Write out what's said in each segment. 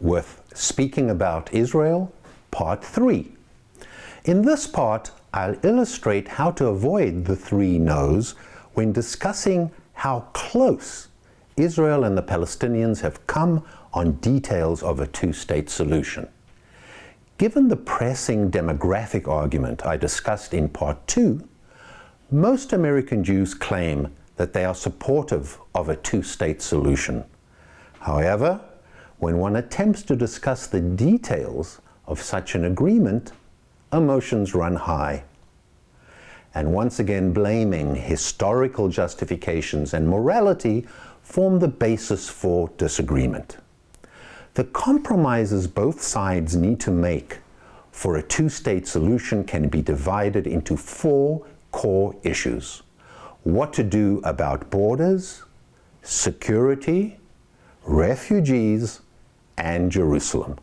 with Speaking About Israel, Part 3. In this part, I'll illustrate how to avoid the three no's when discussing how close Israel and the Palestinians have come on details of a two-state solution. Given the pressing demographic argument I discussed in Part 2, most American Jews claim that they are supportive of a two-state solution. However, when one attempts to discuss the details of such an agreement, emotions run high. And once again, blaming, historical justifications, and morality form the basis for disagreement. The compromises both sides need to make for a two-state solution can be divided into four core issues: what to do about borders, security, refugees, and Jerusalem.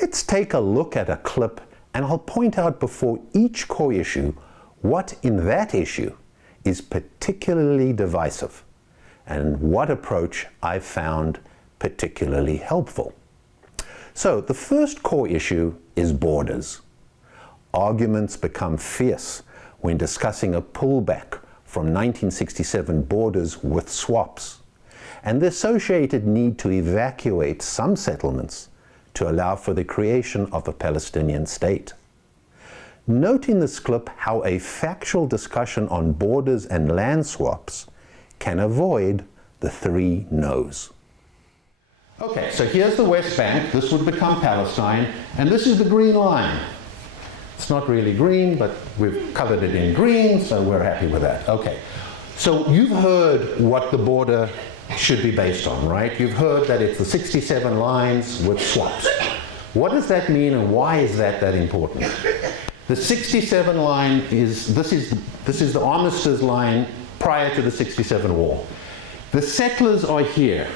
Let's take a look at a clip, and I'll point out before each core issue what in that issue is particularly divisive and what approach I've found particularly helpful. So the first core issue is borders. Arguments become fierce when discussing a pullback from 1967 borders with swaps and the associated need to evacuate some settlements to allow for the creation of a Palestinian state. Note in this clip how a factual discussion on borders and land swaps can avoid the three no's. Okay, so here's the West Bank. This would become Palestine, and this is the green line. It's not really green, but we've covered it in green, so we're happy with that. Okay, so you've heard what the border should be based on, right? You've heard that it's the 67 lines with swaps. What does that mean, and why is that important? The 67 line is, this is the armistice line prior to the 67 war. The settlers are here,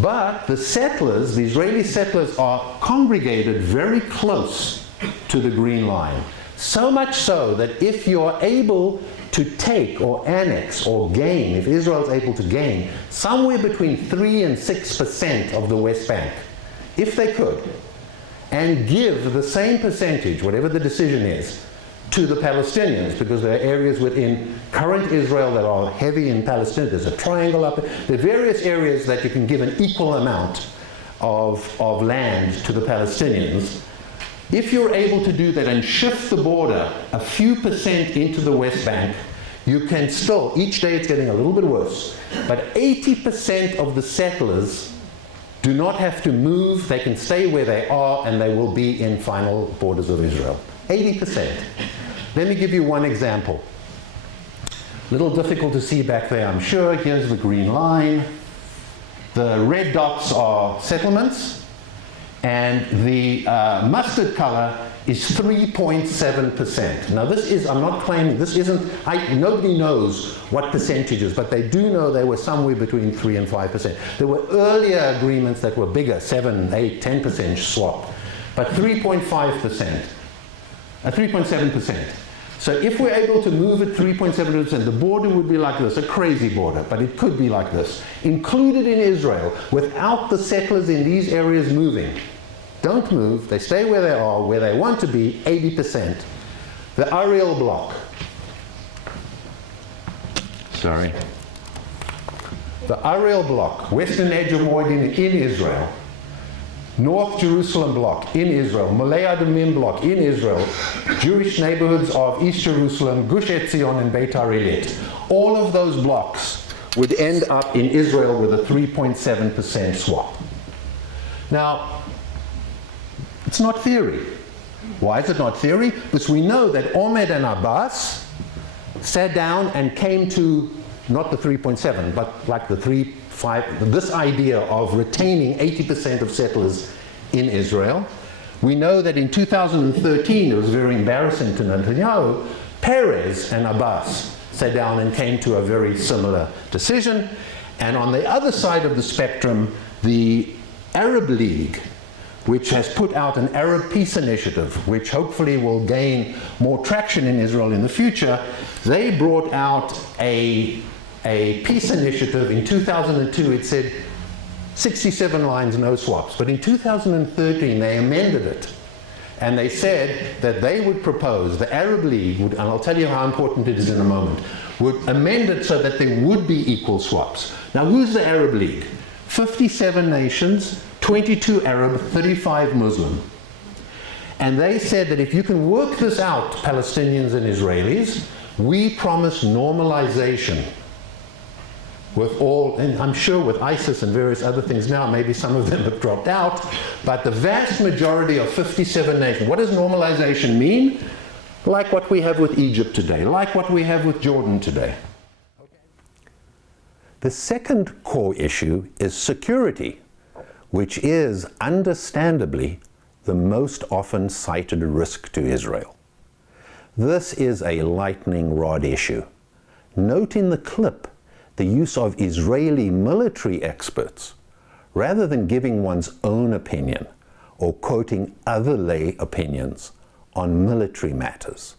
but the settlers, the Israeli settlers, are congregated very close to the green line. So much so that if you're able to take or annex or gain, if Israel's able to gain somewhere between 3 and 6% of the West Bank, if they could, and give the same percentage, whatever the decision is, to the Palestinians, because there are areas within current Israel that are heavy in Palestine. There's a triangle up there. There are various areas that you can give an equal amount of land to the Palestinians. If you're able to do that and shift the border a few percent into the West Bank, you can still, each day it's getting a little bit worse, but 80% of the settlers do not have to move. They can stay where they are, and they will be in final borders of Israel. 80%. Let me give you one example. A little difficult to see back there, I'm sure. Here's the green line. The red dots are settlements, and the mustard color is 3.7%. Now this is, I'm not claiming, this isn't, nobody knows what percentages, but they do know they were somewhere between 3 and 5%. There were earlier agreements that were bigger, 7, 8, 10% swap, but 3.5%, 3.7%. So if we're able to move at 3.7%, the border would be like this, a crazy border, but it could be like this. Included in Israel, without the settlers in these areas moving. Don't move, they stay where they are, where they want to be, 80%. The Ariel block. Sorry. The Ariel block, western edge of Moedin in Israel, North Jerusalem block in Israel, Malay Adumim block in Israel, Jewish neighborhoods of East Jerusalem, Gush Etzion and Beitar Illit. All of those blocks would end up in Israel with a 3.7% swap. Now, it's not theory. Why is it not theory? Because we know that Ahmed and Abbas sat down and came to not the 3.7, but like the 3.5, this idea of retaining 80% of settlers in Israel. We know that in 2013, it was very embarrassing to Netanyahu, Perez and Abbas sat down and came to a very similar decision. And on the other side of the spectrum, the Arab League, which has put out an Arab Peace Initiative, which hopefully will gain more traction in Israel in the future, they brought out a peace initiative in 2002. It said, 67 lines, no swaps. But in 2013, they amended it. And they said that they would propose, the Arab League would, and I'll tell you how important it is in a moment, would amend it so that there would be equal swaps. Now, who's the Arab League? 57 nations, 22 Arab, 35 Muslim. And they said that if you can work this out, Palestinians and Israelis, we promise normalization with all, and I'm sure with ISIS and various other things now, maybe some of them have dropped out, but the vast majority of 57 nations. What does normalization mean? Like what we have with Egypt today, like what we have with Jordan today. The second core issue is security, which is understandably the most often cited risk to Israel. This is a lightning rod issue. Note in the clip the use of Israeli military experts, rather than giving one's own opinion or quoting other lay opinions on military matters.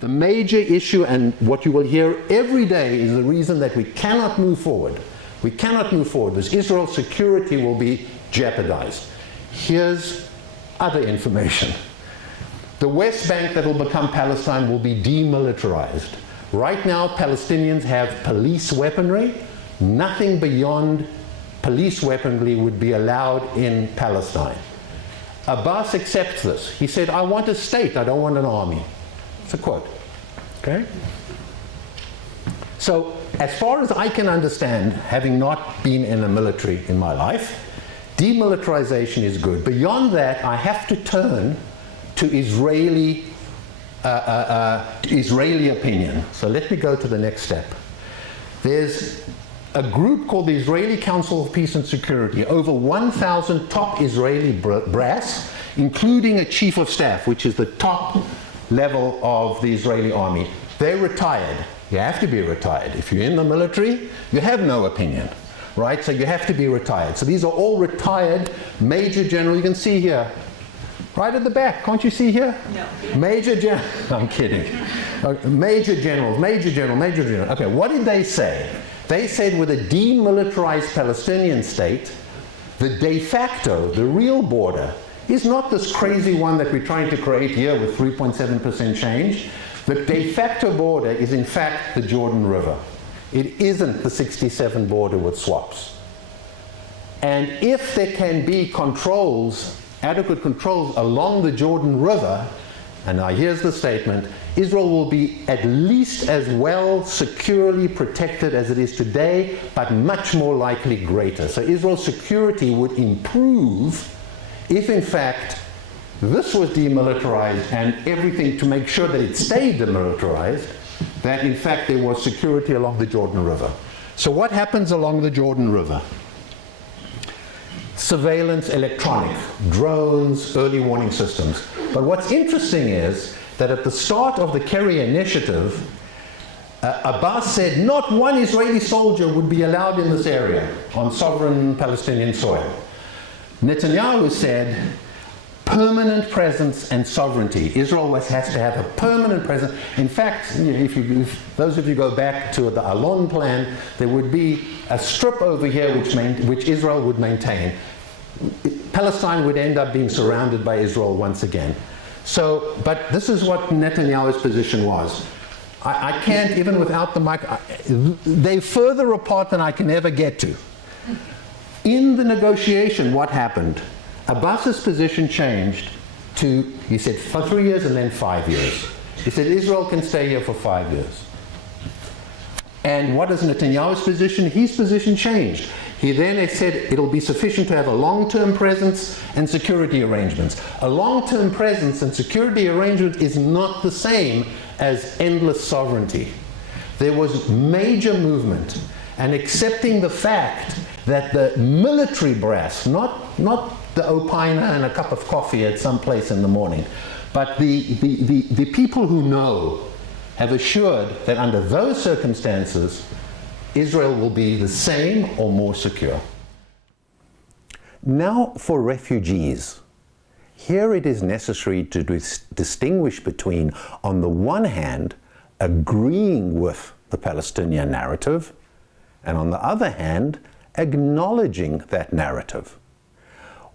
The major issue, and what you will hear every day, is the reason that we cannot move forward. We cannot move forward because Israel's security will be jeopardized. Here's other information. The West Bank that will become Palestine will be demilitarized. Right now, Palestinians have police weaponry. Nothing beyond police weaponry would be allowed in Palestine. Abbas accepts this. He said, I want a state, I don't want an army. It's a quote. Okay? So, as far as I can understand, having not been in the military in my life, demilitarization is good. Beyond that, I have to turn to Israeli opinion. So let me go to the next step. There's a group called the Israeli Council of Peace and Security, over 1,000 top Israeli brass, including a chief of staff, which is the top level of the Israeli army. They're retired. You have to be retired. If you're in the military, you have no opinion, right? So you have to be retired. So these are all retired major general. You can see here, right at the back. Can't you see here? No. Major general. I'm kidding. Major generals, major general, major general. Okay, what did they say? They said with a demilitarized Palestinian state, the de facto, the real border, is not this crazy one that we're trying to create here with 3.7% change. The de facto border is in fact the Jordan River. It isn't the 67 border with swaps. And if there can be controls, adequate controls along the Jordan River, and now here's the statement, Israel will be at least as well securely protected as it is today, but much more likely greater. So Israel's security would improve if in fact this was demilitarized and everything to make sure that it stayed demilitarized, that in fact there was security along the Jordan River. So what happens along the Jordan River? Surveillance, electronic, drones, early warning systems. But what's interesting is that at the start of the Kerry initiative, Abbas said not one Israeli soldier would be allowed in this area on sovereign Palestinian soil. Netanyahu said permanent presence and sovereignty. Israel has to have a permanent presence. In fact, if those of you go back to the Alon plan, there would be a strip over here which Israel would maintain. Palestine would end up being surrounded by Israel once again. So, but this is what Netanyahu's position was. I can't, even without the mic, they're further apart than I can ever get to. In the negotiation, what happened? Abbas's position changed to, he said, for 3 years and then 5 years. He said Israel can stay here for 5 years. And what is Netanyahu's position? His position changed. He then said it'll be sufficient to have a long-term presence and security arrangements. A long-term presence and security arrangement is not the same as endless sovereignty. There was major movement and accepting the fact that the military brass, not the opiner and a cup of coffee at some place in the morning, but the people who know have assured that under those circumstances, Israel will be the same or more secure. Now for refugees. Here it is necessary to distinguish between, on the one hand, agreeing with the Palestinian narrative, and on the other hand, acknowledging that narrative.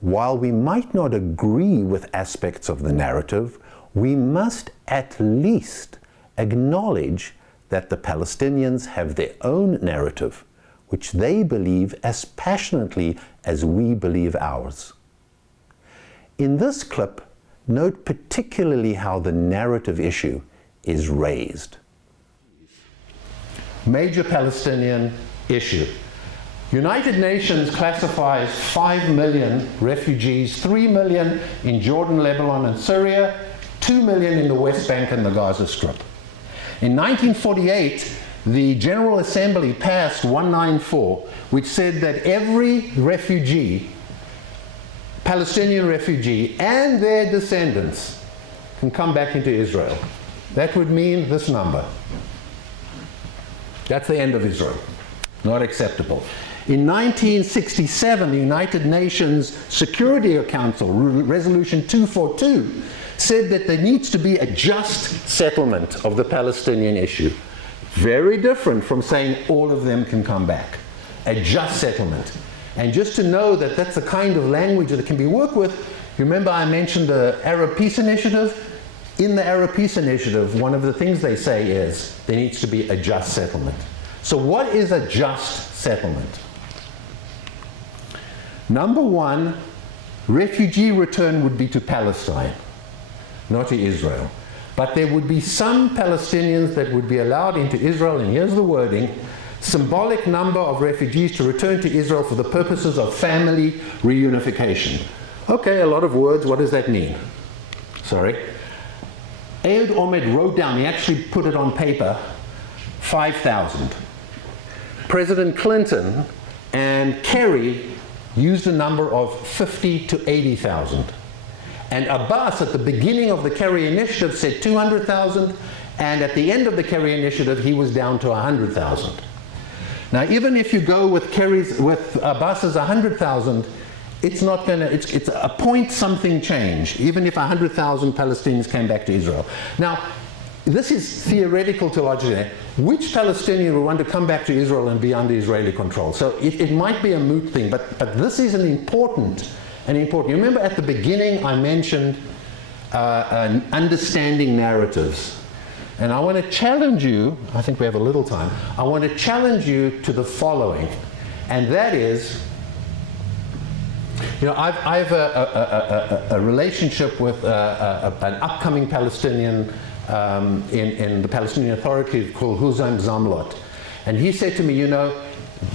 While we might not agree with aspects of the narrative, we must at least acknowledge that the Palestinians have their own narrative, which they believe as passionately as we believe ours. In this clip, note particularly how the narrative issue is raised. Major Palestinian issue. United Nations classifies 5 million refugees, 3 million in Jordan, Lebanon, and Syria, 2 million in the West Bank and the Gaza Strip. In 1948, the General Assembly passed 194, which said that every refugee, Palestinian refugee, and their descendants can come back into Israel. That would mean this number. That's the end of Israel. Not acceptable. In 1967, the United Nations Security Council, Resolution 242, said that there needs to be a just settlement of the Palestinian issue. Very different from saying all of them can come back. A just settlement. And just to know that that's the kind of language that can be worked with, you remember I mentioned the Arab Peace Initiative? In the Arab Peace Initiative, one of the things they say is there needs to be a just settlement. So what is a just settlement? Number one, refugee return would be to Palestine, not to Israel. But there would be some Palestinians that would be allowed into Israel, and here's the wording, symbolic number of refugees to return to Israel for the purposes of family reunification. Okay, a lot of words, what does that mean? Sorry. Ehud Olmert wrote down, he actually put it on paper, 5,000. President Clinton and Kerry used a number of 50 to 80,000. And Abbas, at the beginning of the Kerry initiative, said 200,000, and at the end of the Kerry initiative, he was down to 100,000. Now, even if you go with Abbas's 100,000, it's not going to, it's a point something change, even if 100,000 Palestinians came back to Israel. Now, this is theoretical to logic. Which Palestinian would want to come back to Israel and be under Israeli control? So it might be a moot thing, but this is an important. You remember at the beginning I mentioned understanding narratives. And I want to challenge you, I think we have a little time, I want to challenge you to the following. And that is, you know, I have a relationship with an upcoming Palestinian in the Palestinian Authority called Hussein Zamlot. And he said to me, you know,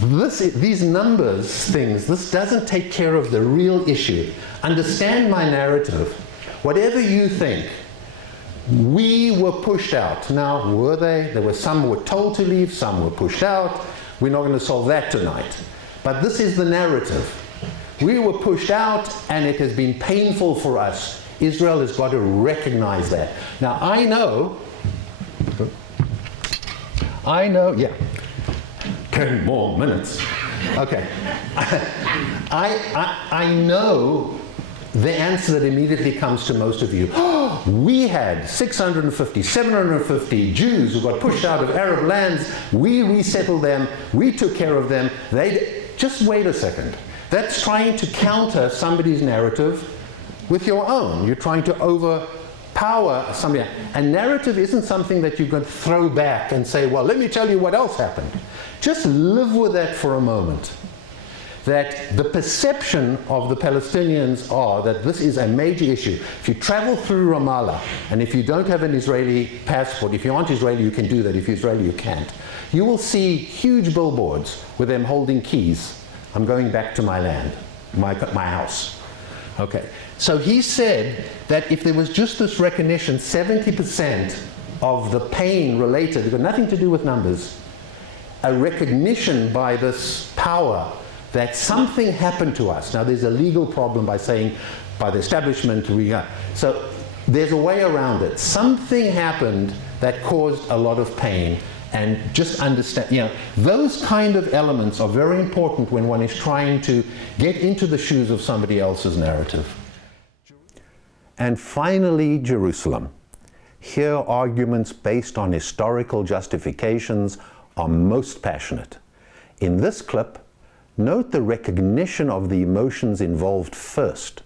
these numbers things, this doesn't take care of the real issue. Understand my narrative. Whatever you think, we were pushed out. Now, were they? There were some who were told to leave, some were pushed out. We're not going to solve that tonight. But this is the narrative. We were pushed out, and it has been painful for us. Israel has got to recognize that. Now, I know, yeah, 10 more minutes. Okay. I know the answer that immediately comes to most of you. We had 650, 750 Jews who got pushed out of Arab lands. We resettled them. We took care of them. Just wait a second. That's trying to counter somebody's narrative with your own. You're trying to overpower somebody. A narrative isn't something that you can throw back and say, well, let me tell you what else happened. Just live with that for a moment. That the perception of the Palestinians are that this is a major issue. If you travel through Ramallah, and if you don't have an Israeli passport, if you aren't Israeli, you can do that. If you're Israeli, you can't. You will see huge billboards with them holding keys. I'm going back to my land, my house. Okay. So he said that if there was just this recognition, 70% of the pain related, it got nothing to do with numbers, a recognition by this power that something happened to us. Now there's a legal problem by saying, by the establishment, so there's a way around it. Something happened that caused a lot of pain, and just understand, you know, those kind of elements are very important when one is trying to get into the shoes of somebody else's narrative. And finally, Jerusalem. Here, arguments based on historical justifications are most passionate. In this clip, Note the recognition of the emotions involved first,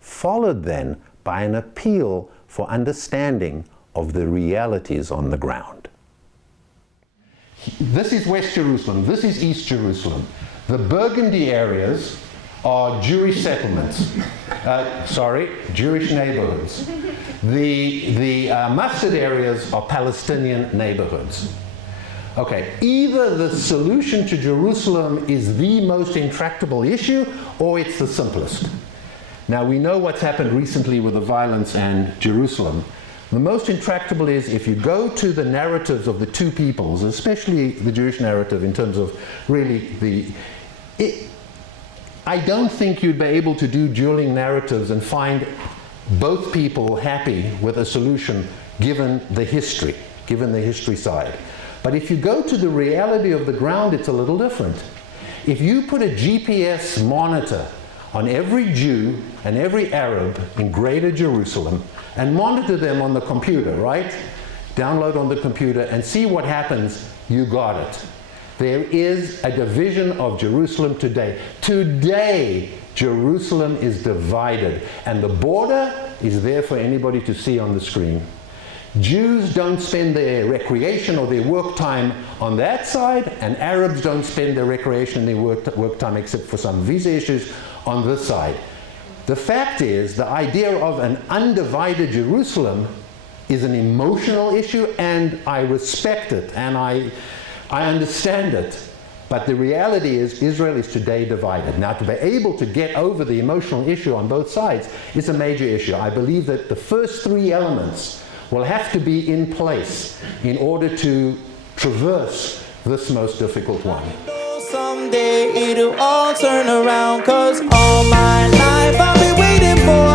followed then by an appeal for understanding of the realities on the ground. This is West Jerusalem, this is East Jerusalem. The Burgundy areas are Jewish settlements, Jewish neighborhoods. The mustard areas are Palestinian neighborhoods. Okay, either the solution to Jerusalem is the most intractable issue, or it's the simplest. Now, we know what's happened recently with the violence and Jerusalem. The most intractable is if you go to the narratives of the two peoples, especially the Jewish narrative in terms of really I don't think you'd be able to do dueling narratives and find both people happy with a solution given the history side. But if you go to the reality of the ground, it's a little different. If you put a GPS monitor on every Jew and every Arab in Greater Jerusalem and monitor them on the computer, right? Download on the computer and see what happens, you got it. There is a division of Jerusalem today. Today, Jerusalem is divided, and the border is there for anybody to see on the screen. Jews don't spend their recreation or their work time on that side, and Arabs don't spend their recreation and their work time, except for some visa issues, on this side. The fact is, the idea of an undivided Jerusalem is an emotional issue, and I respect it, and I understand it. But the reality is, Israel is today divided. Now, to be able to get over the emotional issue on both sides is a major issue. I believe that the first three elements will have to be in place in order to traverse this most difficult one. Someday it'll all turn around, 'cause all my life I've been waiting for